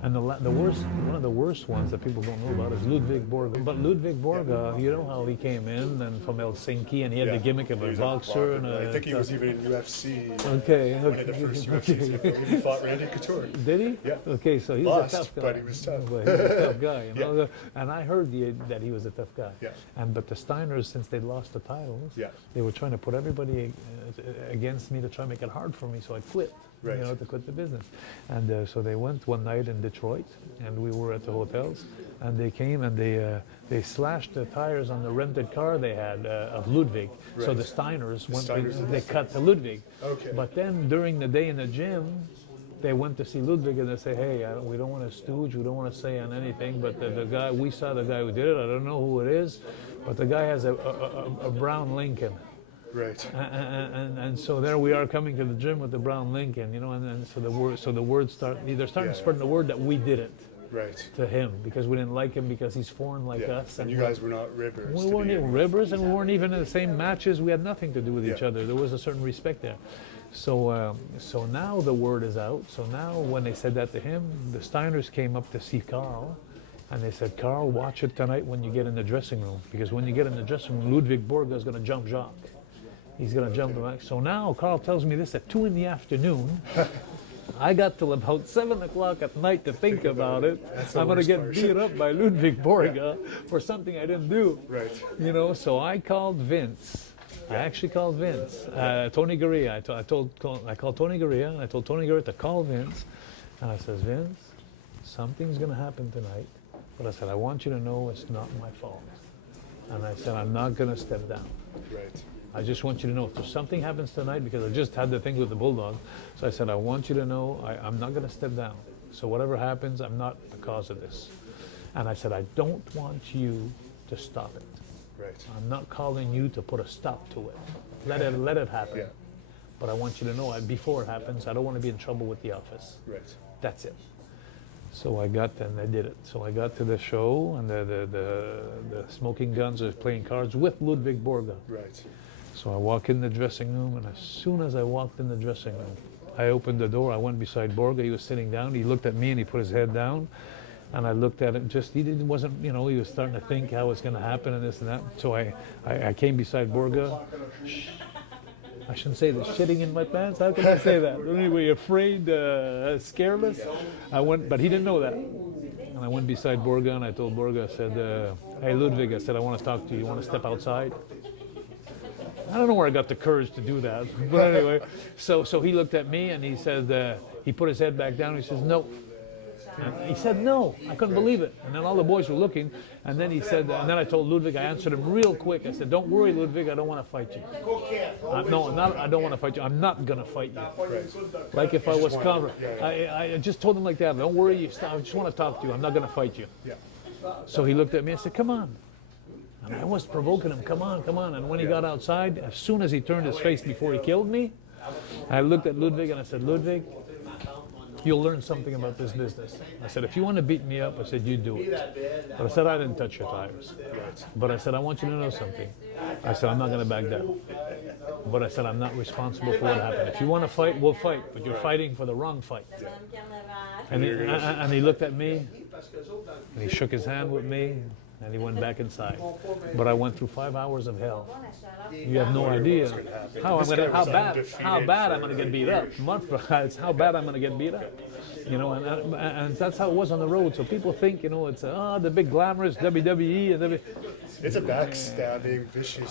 And the worst, one of the worst ones that people don't know about is Ludvig Borga. But Ludvig Borga, you know how he came in and from Helsinki, and he had the gimmick of a boxer. And I think he was even in UFC. Okay. One of the first UFC. He fought Randy Couture. Did he? Yeah. Okay, so he's Lost, a tough guy. but he was tough. But he was a tough guy. You know? And I heard that he was a tough guy. Yeah. But the Steiners, since they lost the titles, Yeah. they were trying to put everybody against me to try and make it hard for me, so I quit. Right. You know, to quit the business. And so they went one night in Detroit, and we were at the hotels, and they came and they slashed the tires on the rented car they had of Ludwig. Right. So the Steiners went. Steiners They cut to Ludwig. Okay. But then during the day in the gym, they went to see Ludwig and they say, hey, we don't want to stooge, we don't want to say on anything, but the guy, we saw the guy who did it, I don't know who it is, but the guy has a brown Lincoln. Right. And so there we are coming to the gym with the brown Lincoln, you know, and so the word they're starting to spread the word that we did it. Right. To him because we didn't like him because he's foreign like us. And you guys were not ribbers. We weren't even ribbers, and we weren't even in the same matches. We had nothing to do with each other. There was a certain respect there. So so now the word is out. So now when they said that to him, the Steiners came up to see Carl, and they said, Carl, watch it tonight when you get in the dressing room, because when you get in the dressing room, Ludvig Borga is going to jump Jacques. He's going to jump him back. So now Carl tells me this at 2 in the afternoon. I got till about 7 o'clock at night to think about it. I'm going to get beat up by Ludvig Borga for something I didn't do. Right. You know, so I called Vince. I actually called Vince. Tony Garea. I called Tony Garea, and I told Tony Garea to call Vince. And I says, Vince, something's going to happen tonight. But I said, I want you to know it's not my fault. And I said, I'm not going to step down. Right. I just want you to know if there's something happens tonight, because I just had the thing with the Bulldog. So I said, I want you to know I'm not going to step down. So whatever happens, I'm not the cause of this. And I said, I don't want you to stop it. Right. I'm not calling you to put a stop to it. Let it happen. Yeah. But I want you to know before it happens, I don't want to be in trouble with the office. Right. That's it. So I did it. So I got to the show, and the Smoking Guns are playing cards with Ludvig Borga. Right. So I walk in the dressing room, and as soon as I walked in the dressing room, I opened the door, I went beside Borga, he was sitting down, he looked at me and he put his head down, and I looked at him, wasn't, you know, he was starting to think how it's going to happen and this and that. So I came beside Borga. I shouldn't say this, shitting in my pants, how can I say that? Anyway, afraid, scareless. I went, but he didn't know that. And I went beside Borga, and I told Borga, I said, hey Ludvig, I said, I want to talk to you, you want to step outside? I don't know where I got the courage to do that, but anyway, so he looked at me and he said, he put his head back down and he says, no. And he said, no. I couldn't believe it. And then all the boys were looking, and then he said, and then I told Ludvig, I answered him real quick. I said, don't worry, Ludvig, I don't want to fight you. No, I don't want to fight you. I'm not going to fight you. Right. Like if I was covered. I just told him like that, don't worry, I just want to talk to you. I'm not going to fight you. Yeah. So he looked at me and said, come on. And I was provoking him, come on, come on. And when he got outside, as soon as he turned his face before he killed me, I looked at Ludvig and I said, Ludvig, you'll learn something about this business. I said, if you want to beat me up, I said, you do it. But I said, I didn't touch your tires. But I said, I want you to know something. I said, I'm not going to back down. But I said, I'm not responsible for what happened. If you want to fight, we'll fight. But you're fighting for the wrong fight. And he looked at me, and he shook his hand with me, and he went back inside. But I went through 5 hours of hell. You have no idea how bad I'm gonna get beat up. It's how bad I'm gonna get beat up. You know, and that's how it was on the road. So people think, you know, it's the big glamorous WWE and It's a backstabbing, vicious.